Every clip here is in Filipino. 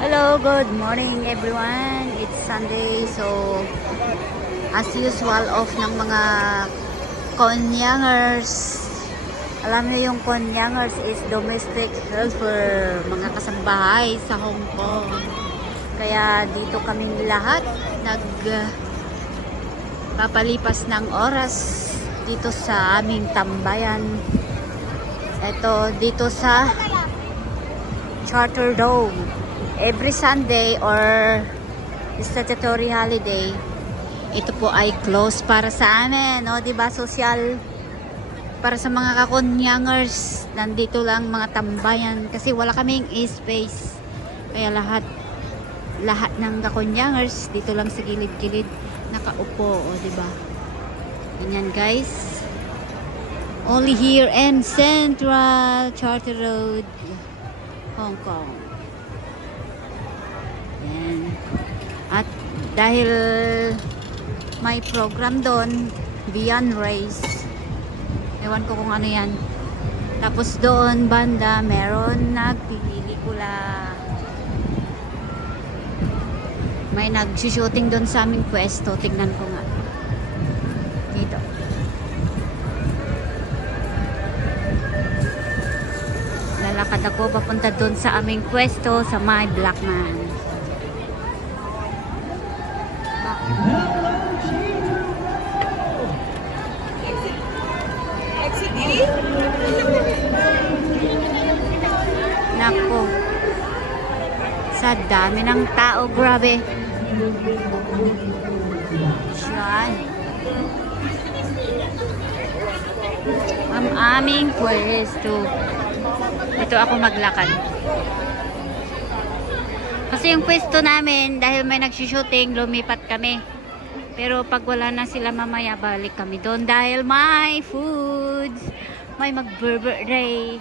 Hello, good morning everyone. It's Sunday, so as usual off ng mga konyangers. Alam niyo yung konyangers is domestic helper, mga kasambahay sa Hong Kong. Kaya dito kaming lahat papalipas ng oras dito sa aming tambayan. Ito dito sa Charter Dome. Every Sunday or statutory holiday, ito po ay close para sa amin, no? Diba, social para sa mga kakonyangers. Nandito lang mga tambayan kasi wala kaming space. Kaya lahat ng kakonyangers dito lang sa gilid-gilid nakaupo, o diba? Ganyan, guys. Only here in Central Charter Road, Hong Kong. Yan. At dahil may program doon, Beyond Race, ewan ko kung ano yan. Tapos doon banda meron nagpipelikula, may nag-shooting doon sa aming pwesto. Tignan ko nga dito. Lalakad ako papunta doon sa aming pwesto sa My Blackman. Nako, sa dami ng tao, grabe. Yan ang aming pwesto. Ito ako maglakad kasi yung pwesto namin, dahil may nagsushooting, lumipat kami. Pero pag wala na sila mamaya, balik kami doon dahil may foods, may mag-birthday.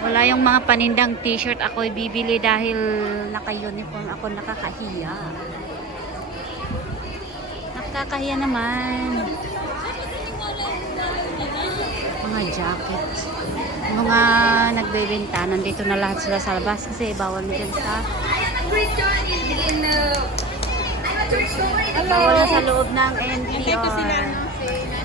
Wala yung mga panindang t-shirt ako ibibili dahil naka-uniform ako, nakakahiya. Nakakahiya naman. Mga jacket. Mga nagbebenta, nandito na lahat sila sa labas kasi bawal dyan sa sa loob ng NPR.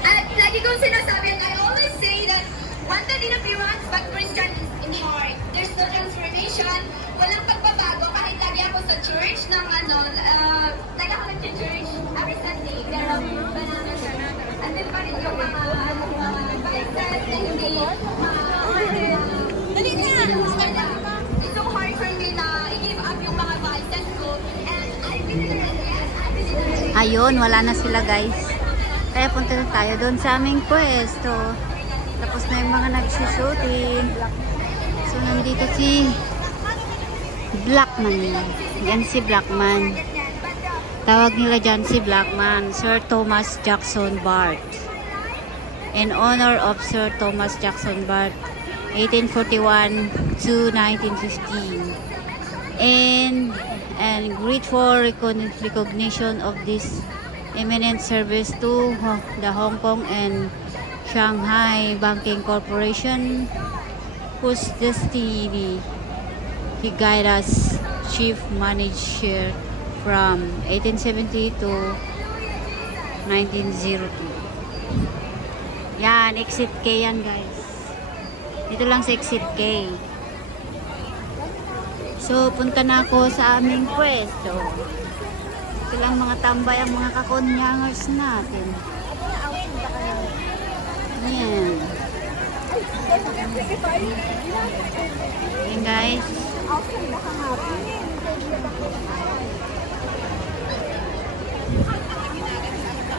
At lagi kong sinasabi, I always say that one that in appearance but Christian in heart. There's no transformation. Walang pagbabago kahit lagi ako sa church ng lagi ako nag-church every Sunday. Pero banana siya. Andun pa rin yung mga vices na hindi dali na! It's so hard for me na i-give up yung mga vices ko. And I believe Ayun, wala na sila, guys. Kaya punta na tayo doon sa aming pwesto. Tapos na yung mga nagsushooting. So, nandito si Blackman. Yan si Blackman. Tawag nila dyan si Blackman, Sir Thomas Jackson Bart. In honor of Sir Thomas Jackson Bart, 1841 to 1915. And grateful recognition of this eminent service to the Hong Kong and Shanghai Banking Corporation, whose destiny he guided as chief manager from 1870 to 1902. Yan, exit K yan, guys. Dito lang sa exit K. So, punta na ako sa aming pwesto. Ito lang mga tambay ang mga kakonyangers natin. Yan. Yan, guys.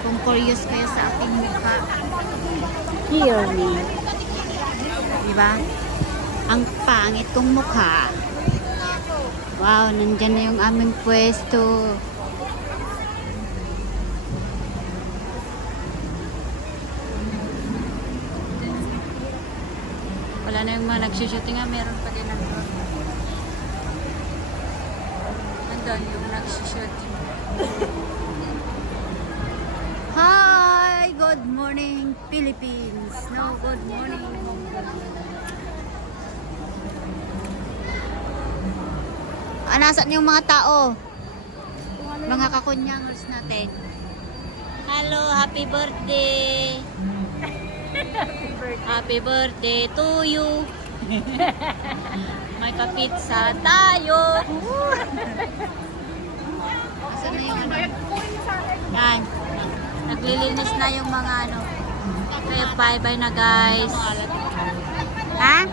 Kung curious kayo sa aking mukha, hear me. Diba? Ang pangit kong mukha. Wow, nandyan na yung aming pwesto. Wala na yung mga nagsushooting nga, meron pa din nandun. Nandun yung nagsushooting. Hi! Good morning, Philippines! No, good morning. Nasaan yung mga tao? Mga kakunyangers natin. Hello, happy birthday. Happy birthday to you. May pa-pizza tayo. Asan na yung ano? Yan. Naglilinis na yung mga ano. Kaya bye-bye na guys. Ha?